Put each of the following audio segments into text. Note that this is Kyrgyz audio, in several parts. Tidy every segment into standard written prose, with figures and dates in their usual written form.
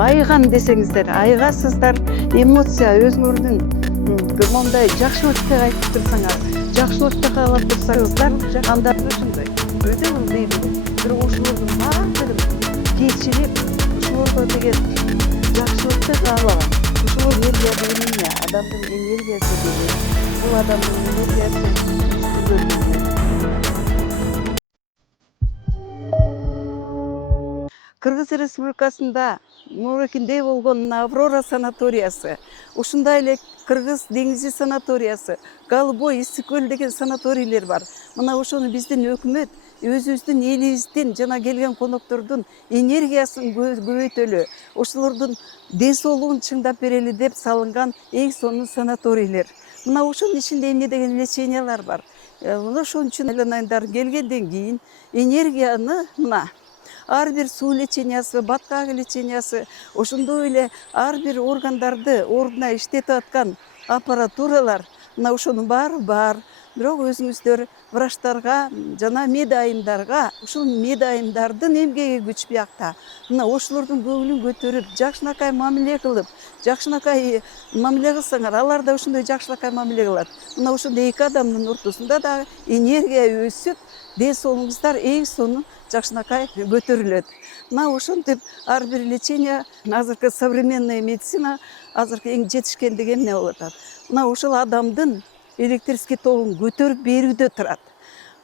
айыган десеңиздер айыгасыздар, эмоция өзүңөрдүн мондай жакшылыкты айтып турсаңар, жакшылыкты каалап турсаңыздар, анда ошондой өтө ылдый болот. Бирок ошолордун баардыгын кечирип, ошолорго деген жакшылыкты каалаган. Ошол энергия деген эмне? Адамдын энергиясы деген. Бул адамдын энергиясы Кыргыз Республикасында Нурекинде болгон Аврора санаториясы, ушундай эле Кыргыз деңизи санаториясы, Голубой, Ысык көл деген санаторийлер бар. Мына ошону биздин өкмөт өзүбүздүн элибизден жана келген коноктордун энергиясын көбөйтөлү, ошолордун ден соолугун чыңдап берели деп салынган эң сонун санаторийлер. Мына ошонун ичинде эмне деген лечениялар бар. Мына ошон үчүн айланайындар келгенден кийин энергияны мына ар бир суу лечениясы, баткак лечениясы, ошондой эле ар бир органдарды ордуна иштетип аткан аппаратуралар, мына ошонун баары бар. Бирок өзүңүздөр врачтарга жана медайымдарга, ушул медайымдардын эмгеги күч биякта. Мына ошолордун көңүлүн көтөрүп, жакшынакай мамиле кылып, жакшынакай мамиле кылсаңар, алар да ошондой жакшынакай мамиле кылат. Мына ошондой эки адамдын ортосунда дагы энергия өсүп, ден соолугуңуздар эң сонун жакшынакай көтөрүлөт. Мына ошентип ар бир лечение, азыркы современная медицина азыркы эң жетишкендиги эмне болуп атат? Мына ошол адамдын электрический тогун көтөрүп берүүдө турат.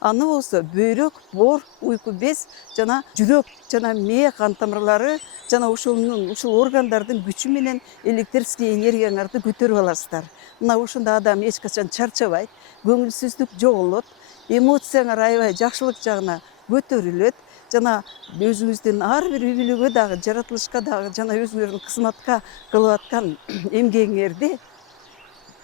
Аны болсо бөйрөк, боор, уйку без жана жүрөк жана мээ кан тамырлары жана ушул органдардын күчү менен электрический энергияңарды көтөрүп аласыздар. Мына ошондо адам эч качан чарчабайт, көңүлсүздүк жоголот, эмоцияңар аябай жакшылык жагына көтөрүлөт жана өзүңүздүн ар бир үй бүлөгө дагы, жаратылышка дагы жана өзүңөрдүн кызматка кылып аткан эмгегиңерди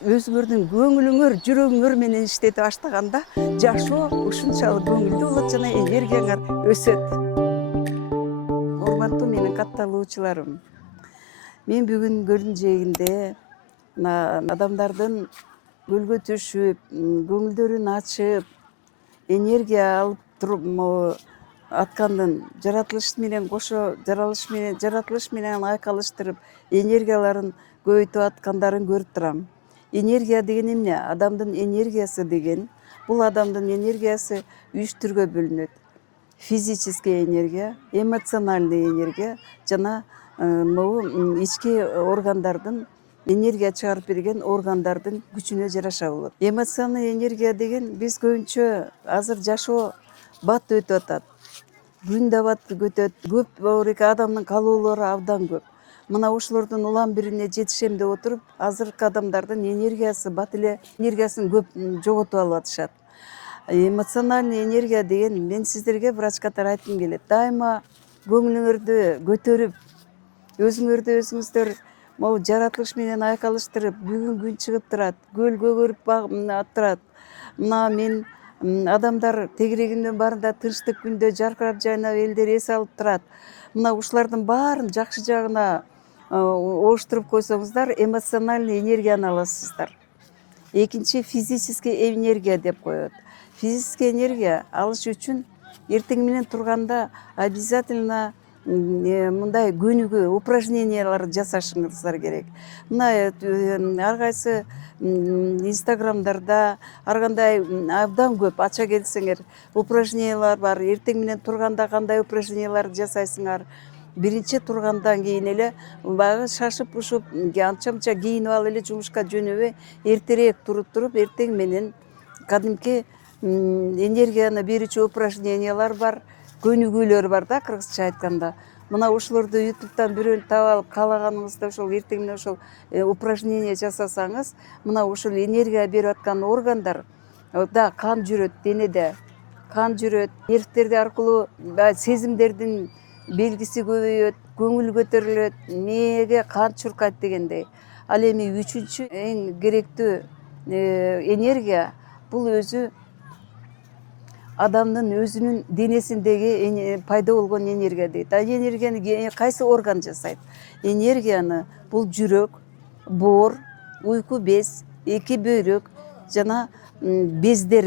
өзүңөрдүн көңүлүңөр, жүрөгүңөр менен иштетип баштаганда жашоо ушунчалык көңүлдүү болот жана энергияңар өсөт. Урматтуу менин катталуучуларым, мен бүгүн көлдүн жээгинде адамдардын көлгө түшүп, көңүлдөрүн ачып, энергия алып туруп аткандын жаратылыш менен кошо, жаратылыш менен айкалыштырып, энергияларын көбөйтүп аткандарын көрүп турам. Энергия деген эмне? Адамдын энергиясы деген, бул адамдын энергиясы 3 түргө бөлүнөт. Физический энергия, эмоциональный энергия жана ички органдардын энергия чыгарып берген органдардын күчүнө жараша болот. Эмоциональный энергия деген биз көбүнчө азыр жашоо бат өтүп атат. Күн да бат өтөт, көп адамдын каалоолору абдан көп. Мына ошолордун улам бирине жетишем деп отуруп, азыркы адамдардын энергиясы бат эле энергиясын көп жоготуп алып атышат. Эмоциональный энергия деген мен сиздерге врач катары айткым келет. Дайыма көңүлүңөрдү көтөрүп, өзүңүздөр могу жаратылыш менен айкалыштырып, бүгүн күн чыгып турат, көл көгөрүп турат. Мына мен адамдар тегерегиндин баарында тынчтык күндө жаркырап жайнап элдер эс алып турат. Мына ушулардын баарын жакшы жагына оштуруп койсоңуздар, эмоциональный энергияны аласыздар. Экинчи физический энергия деп коет. Физический энергия алыш үчүн эртең менен турганда обязательно мындай көнүгүү упражнениялар жасашыңыздар керек. Мына ар кайсы инстаграмдарда ар кандай абдан көп ача келсеңер упражнениялар бар. Эртең менен турганда кандай упражнениялар жасайсыңар? Биринчи тургандан кийин эле баягы шашып ушуп анча мынча кийинип алып эле жумушка жөнөбөй, эртерээк туруп, эртең менен кадимки энергияны берүүчү упражнениялар бар, көнүгүүлөр бар да, кыргызча айтканда. Мына ошолорду ютубтан бирөөнү таап алып, каалаганыңызда ошол эртең менен ошол упражнение жасасаңыз, мына ошол энергия берип аткан органдар да кан жүрөт денеде. Кан жүрөт, нервдер аркылуу сезимдердин белгиси көбөйөт, көңүл көтөрүлөт, мээге кан чуркайт дегендей. Ал эми үчүнчү эң керектүү энергия бул өзү адамдын өзүнүн денесиндеги пайда болгон энергия дейт. Энергияны кайсы орган жасайт? Энергияны бул жүрөк, боор, уйку без, эки бөйрөк жана бездер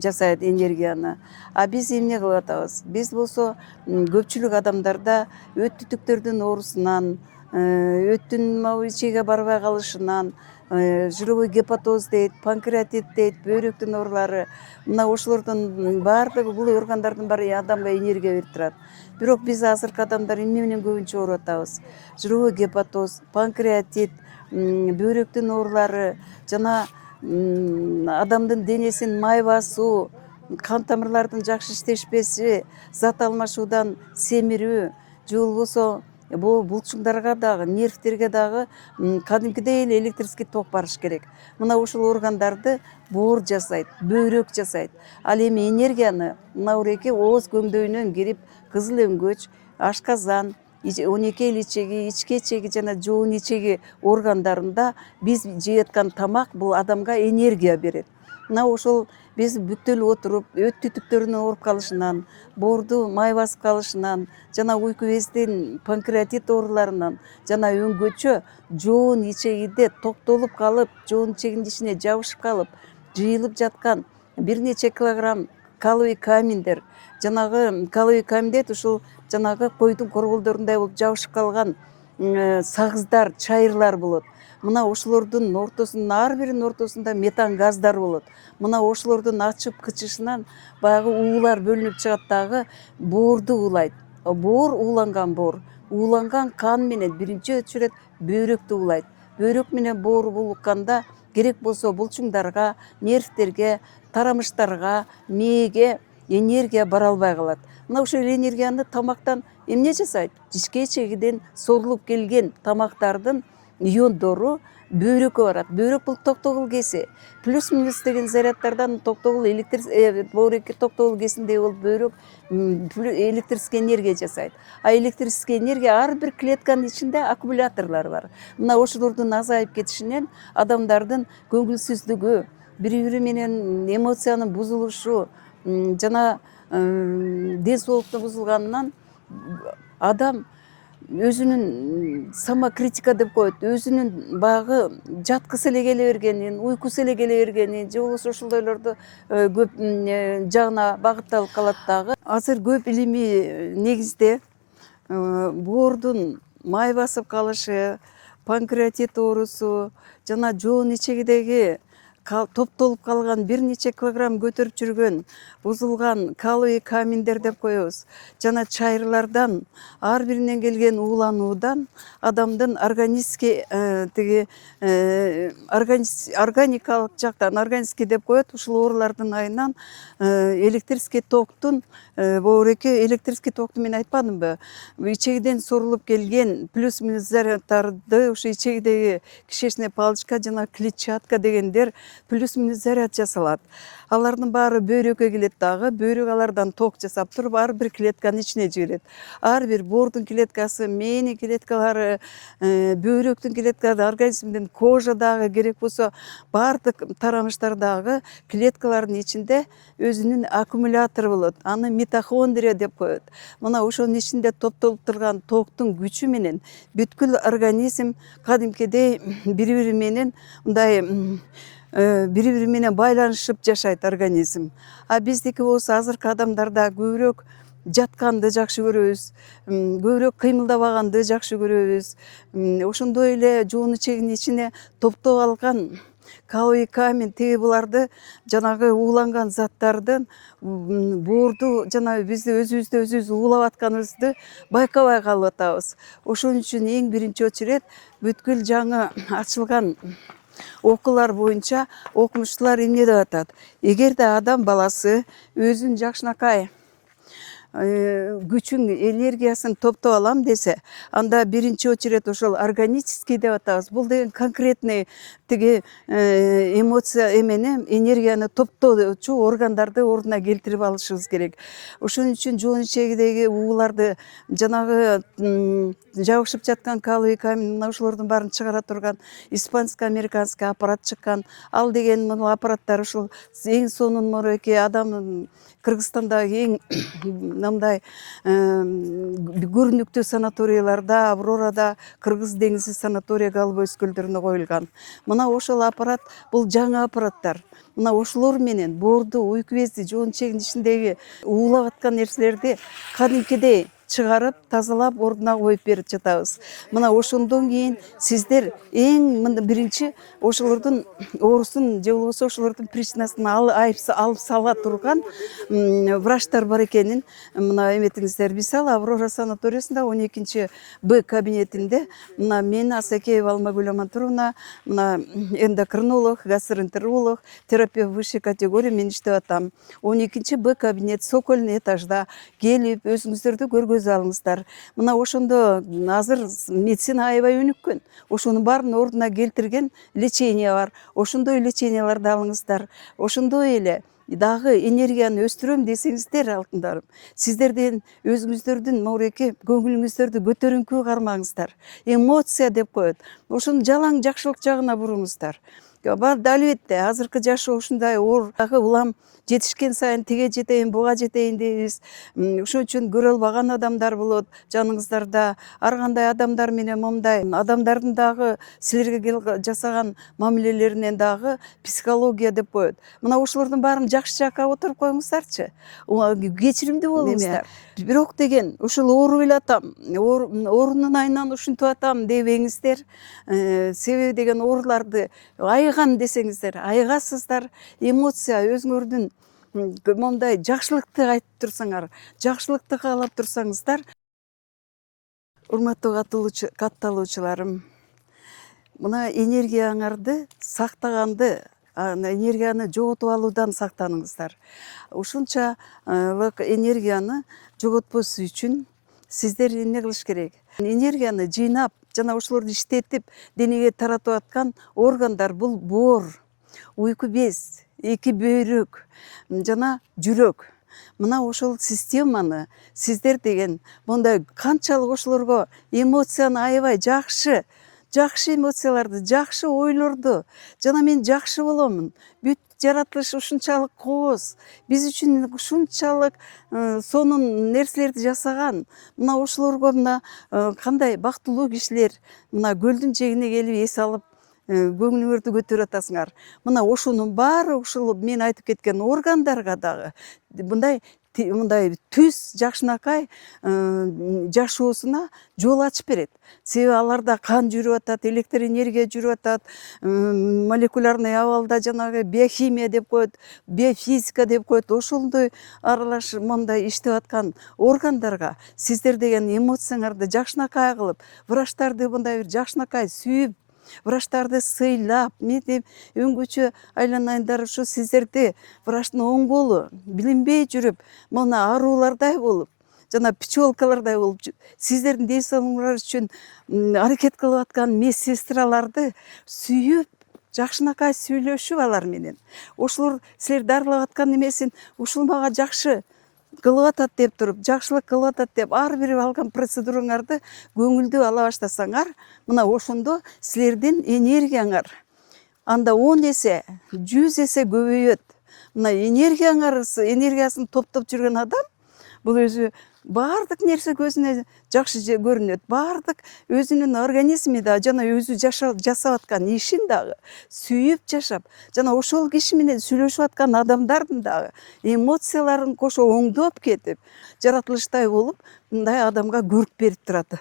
жасайт энергияны. А биз эмне кылып атабыз? Биз болсо көпчүлүк адамдарда өт түтүктөрдүн оорусунан, өттүн могу ичеге барбай калышынан, жировой гепатоз дейт, панкреатит дейт, бөйрөктүн оорулары, мына ошолордун баардыгы, бул органдардын баары адамга энергия берип турат. Бирок биз азыркы адамдар эмне менен көбүнчө ооруп атабыз? Жировой гепатоз, панкреатит, бөйрөктүн оорулары жана адамдын денесин май басуу, кан тамырлардын жакшы иштешпеси, зат алмашуудан семирүү, же болбосо бул булчуңдарга дагы, нервтерге дагы кадимкидей эле электрический ток барыш керек. Мына ушул органдарды боор жасайт, бөйрөк жасайт. Ал эми энергияны мына уреки ооз көмдөйүнөн кирип, кызыл өңгөч, ашказан, 12 эл ичеги, ички ичеги жана жоон ичеги органдарында биз жейаткан тамак бул адамга энергия берет. Мына ошол биз бүктөлүп отуруп, өт түтүктөрүнүн ооруп калышынан, боорду май басып калышынан, жана уйку бездин панкреатит ооруларынан, жана өңгөчө жоон ичегиде токтолуп калып, жоон ичегинин ичине жабышып калып, жыйылып жаткан бир нече килограмм каловый камендер, жанагы каловый камендер ушул жанагы койдун корголдорундай болуп жабышып калган сагыздар, чайырлар болот. Мына ошолордун ортосунун ар биринин ортосунда метан газдар болот. Мына ошолордун ачып кычышынан баягы уулар бөлүнүп чыгат дагы, боорду уулайт. Боор, ууланган боор, ууланган кан менен биринчи очередь бөйрөктү уулайт. Бөйрөк менен боор уулукканда керек болсо булчуңдарга, нервтерге, тарамыштарга, мээге энергия бара албай калат. Мына ошол энергияны тамактан эмне жасайт? Ичке ичегиден сорулуп келген тамактардын иондору бөйрөккө барат. Бөйрөк бул токтогул кеси. Плюс минус деген зарядтардан токтогул боореки токтогул кесиндей болуп бөйрөк электрический энергия жасайт. А электрический энергия ар бир клетканын ичинде аккумуляторлор бар. Мына ошолордун азайып кетишинен адамдардын көңүлсүздүгү, бири бири менен эмоциянын бузулушу жана ден соолуктун бузулганынан адам өзүнүн самокритика деп коет, өзүнүн баягы жаткысы эле келе бергенин, уйкусу эле келе бергенин, же болбосо ошондойлорду көп жагына багытталып калат дагы. Азыр көп илимий негизде боордун май басып калышы, панкреатит оорусу жана жоон ичегидеги топтолуп калган бир нече килограмм көтөрүп жүргөн бузулган каловый камендер деп коебуз, жана чайырлардан, ар биринен келген уулануудан адамдын органический органикалык жактан, органический деп коет, ушул оорулардын айынан электрический токтун боореки электрический токту мен айтпадымбы? Ичегиден сорулуп келген плюс минус заряддарды ушу ичегидеги кишечная палочка жана клетчатка дегендер плюс минус заряд жасалат. Алардын баары бөйрөккө келет дагы, бөйрөк алардан ток жасап туруп ар бир клетканын ичине жиберет. Ар бир боордун клеткасы, мээнин клеткалары, бөйрөктүн клеткалары, организмдин кожа дагы керек болсо баардык тарамыштар дагы клеткалардын ичинде өзүнүн аккумулятору болот. Аны митохондрия деп коет. Мына ошонун ичинде топтолуп турган токтун күчү менен бүткүл организм кадимкидей бири бири менен мындай бири-бири менен байланышып жашайт организм. А биздики болсо азыркы адамдарда көбүрөөк жатканды жакшы көрөбүз, көбүрөөк кыймылдабаганды жакшы көрөбүз. Ошондой эле жоон ичегинин ичине топтоп алган каловый камень тиги буларды жанагы ууланган заттардын боорду жана бизди өзүбүздү өзүбүз уулап атканыбызды байкабай калып атабыз. Ошон үчүн эң биринчи очередь бүткүл жаңы ачылган окуулар боюнча окумуштуулар эмне деп атат? Эгерде адам баласы өзүн жакшынакай күчүн, энергиясын топтоп алам десе, анда биринчи очередь ошол органический деп атабыз. Бул деген конкретный тиги эмоция эмени, энергияны топтоочу органдарды ордуна келтирип алышыбыз керек. Ошон үчүн жоон ичегидеги ууларды, жанагы жабышып жаткан каловый камень, мына ошолордун баарын чыгара турган испанско-американский аппарат чыккан. Ал деген аппараттар ушул эң сонун мынакей адамдын Кыргызстандагы эң мындай көрүнүктүү санаторияларда, Аврорада Кыргыз деңизи санатория Голубой өскөлдөрүнө коюлган. Мына ошол аппарат бул жаңы аппараттар. Мына ошолор менен боорду, уйку безди, жоон чегин ичиндеги уулап аткан нерселерди кадимкидей чыгарып, тазалап, ордуна коюп берип жатабыз. Мына ошондон кийин сиздер эң биринчи ошолордун оорусун же болбосо ошолордун причинасын алып сала турган врачтар бар экенин мына эметиңиздер. Мисалы Аврора санаториясында 12 Б кабинетинде мына мен Асакеева Алмагүл Амантуровна, мына эндокринолог, гастроэнтеролог, терапевт высшей категория мен иштеп атам. 12 Б кабинет Сокольный этажда келип өзүңүздөрдү көргөзө алыңыздар. Мына ошондо азыр медицина аябай өнүккөн. Ошонун баарын ордуна келтирген лечение бар. Ошондой леченияларды алыңыздар. Ошондой эле дагы энергияны өстүрөм десеңиздер, алтындарым, сиздерден өзүңүздөрдүн моуреке көңүлүңүздөрдү көтөрүңкү кармаңыздар. Эмоция деп коет. Ошону жалаң жакшылык жагына буруңуздар. Албетте азыркы жашоо ушундай оор, дагы улам жетишкен сайын тиге жетейин, буга жетейин дейбиз. Ошон үчүн көрө албаган адамдар болот жаныңыздарда. Ар кандай адамдар менен момундай адамдардын дагы силерге жасаган мамилелеринен дагы психология деп коет. Мына ошолордун баарын жакшы жакка отуруп коюңуздарчы. Кечиримдүү болуңуздар. Бирок деген ушул ооруп эле атам, оорунун айынан ушинтип атам дебеңиздер. Себеби деген ооруларды айыгам десеңиздер, айыгасыздар. Эмоция өзүңөрдүн мондай жакшылыкты айтып турсаңар, жакшылыкты каалап турсаңыздар. Урматтуу катталуучуларым, мына энергияңарды сактаганды, энергияны жоготуп алуудан сактаныңыздар. Ушунчалык энергияны жоготпос үчүн сиздер эмне кылыш керек? Энергияны жыйнап, жана ошолорду иштетип денеге таратып аткан органдар бул боор, уйку без, эки бөйрөк жана жүрөк. Мына ошол системаны сиздер деген мондай канчалык ошолорго эмоцияны аябай жакшы эмоцияларды, жакшы ойлорду, жана мен жакшы боломун. Бүт жаратылыш ушунчалык кооз, биз үчүн ушунчалык сонун нерселерди жасаган. Мына ошолорго мына кандай бактылуу кишилер мына көлдүн жээгине келип эс алып көңүлүңөрдү көтөрүп атасыңар. Мына ошонун баары ушул мен айтып кеткен органдарга дагы мындай түз жакшынакай жашоосуна жол ачып берет. Себеби аларда кан жүрүп атат, электр энергия жүрүп атат, молекулярный абалда жанагы биохимия деп коет, биофизика деп коет. Ошондой аралаш мондай иштеп аткан органдарга сиздер деген эмоцияңарды жакшынакай кылып, врачтарды мындай бир жакшынакай сүйүп, врачтарды сыйлап, мынтип өңгөчө айланайындар. Ушу сиздерди врачтын оң колу билинбей жүрүп, мына аруулардай болуп, жана пчелкалардай болуп, сиздердин ден соолугуңар үчүн аракет кылып аткан медсестраларды сүйүп, жакшынакай сүйлөшүп алар менен. Ошолор силер дарылап аткан эмесин ушул мага жакшы кылып атат деп туруп, жакшылык кылып атат деп ар бир алган процедураңарды көңүлдүү ала баштасаңар, мына ошондо силердин энергияңар анда 10 эсе, 100 эсе көбөйөт. Мына энергиясын топтоп жүргөн адам бул өзү баардык нерсе көзүнө жакшы көрүнөт. Баардык өзүнүн организми да жана өзү жасап аткан ишин дагы сүйүп жашап, жана ошол киши менен сүйлөшүп аткан адамдардын дагы эмоцияларын кошо оңдоп кетип, жаратылыштай болуп, мындай адамга көрк берип турат.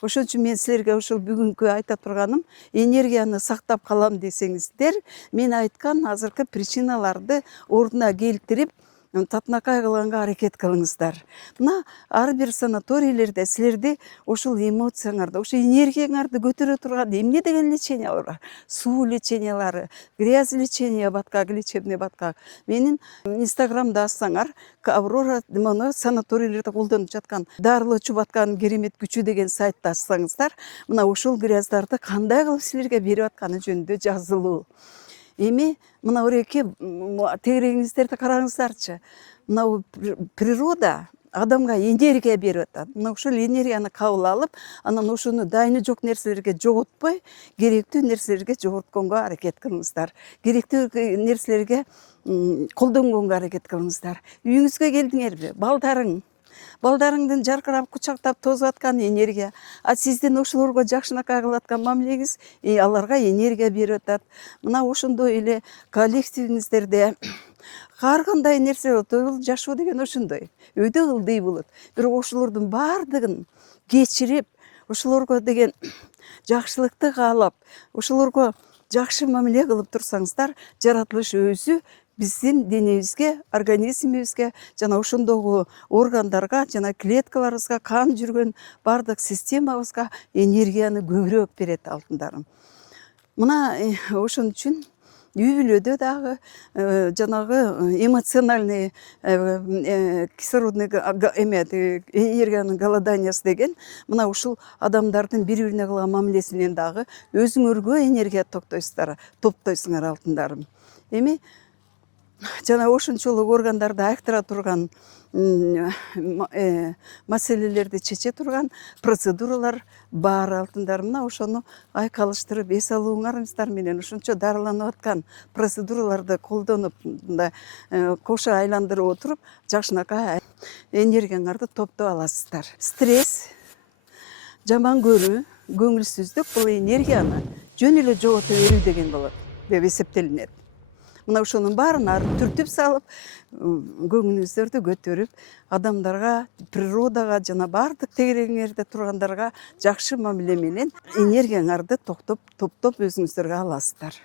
Ошон үчүн мен силерге ушул бүгүнкү айта турганым, энергияны сактап калам десеңиздер, мен айткан азыркы причиналарды ордуна келтирип, татынакай кылганга аракет кылыңыздар. Мына ар бир санаторийлерде силерди ошол эмоцияңарды, ошол энергияңарды көтөрө турган эмне деген лечениялар бар? Суу лечениялары, грязь лечения, Баткак, лечебный Баткак. Менин инстаграмда ачсаңар, Аврора санаторийлерде колдонуп жаткан дарылоочу Баткактын керемет күчү деген сайтты ачсаңыздар, мына ошол грязьдарды кандай кылып силерге берип атканы жөнүндө жазылуу. Эми мына ореке тегерегиңиздерди караңыздарчы. Мына природа адамга энергия берип атат. Мына ошол энергияны кабыл алып, анан ошону дайыны жок нерселерге жоготпой, керектүү нерселерге жоготконго аракет кылыңыздар. Керектүү нерселерге колдонгонго аракет кылыңыздар. Үйүңүзгө келдиңерби? Балдарың, балдарыңдын жаркырап кучактап тосуп аткан энергия, а сиздин ошолорго жакшынакай кылып аткан мамилеңиз аларга энергия берип атат. Мына ошондой эле коллективиңиздерде ар кандай нерсе болот. Бул жашоо деген ошондой. Өйдө ылдый болот. Бирок ошолордун баардыгын кечирип, ошолорго деген жакшылыкты каалап, ошолорго жакшы мамиле кылып турсаңыздар, жаратылыш өзү биздин денебизге, организмибизге, жана ошондогу органдарга, жана клеткаларыбызга, кан жүргөн бардык системабызга энергияны көбүрөөк берет алтындарым. Мына ошон үчүн үй бүлөдө дагы жанагы эмоциональный кислородный энергиянын голоданиясы деген мына ушул адамдардын бири бирине кылган мамилеси менен дагы өзүңөргө энергия топтойсуңар алтындарым. Эми жана ошончолук органдарды айыктыра турган маселелерди чече турган процедуралар бар алтындарым. Мына ошону айкалыштырып эс алууңарыңыздар менен ошончо дарыланып аткан процедураларды колдонуп, мындай кошо айландырып отуруп, жакшынакай энергияңарды топтоп аласыздар. Стресс, жаман көрүү, көңүлсүздүк бул энергияны жөн эле жогото берүү деген болот деп эсептелинет. Мына ошонун баарын түртүп салып, көңүлүңүздөрдү көтөрүп, адамдарга, природага жана бардык тегерегиңерде тургандарга жакшы мамиле менен энергияңарды топтоп өзүңүздөргө аласыздар.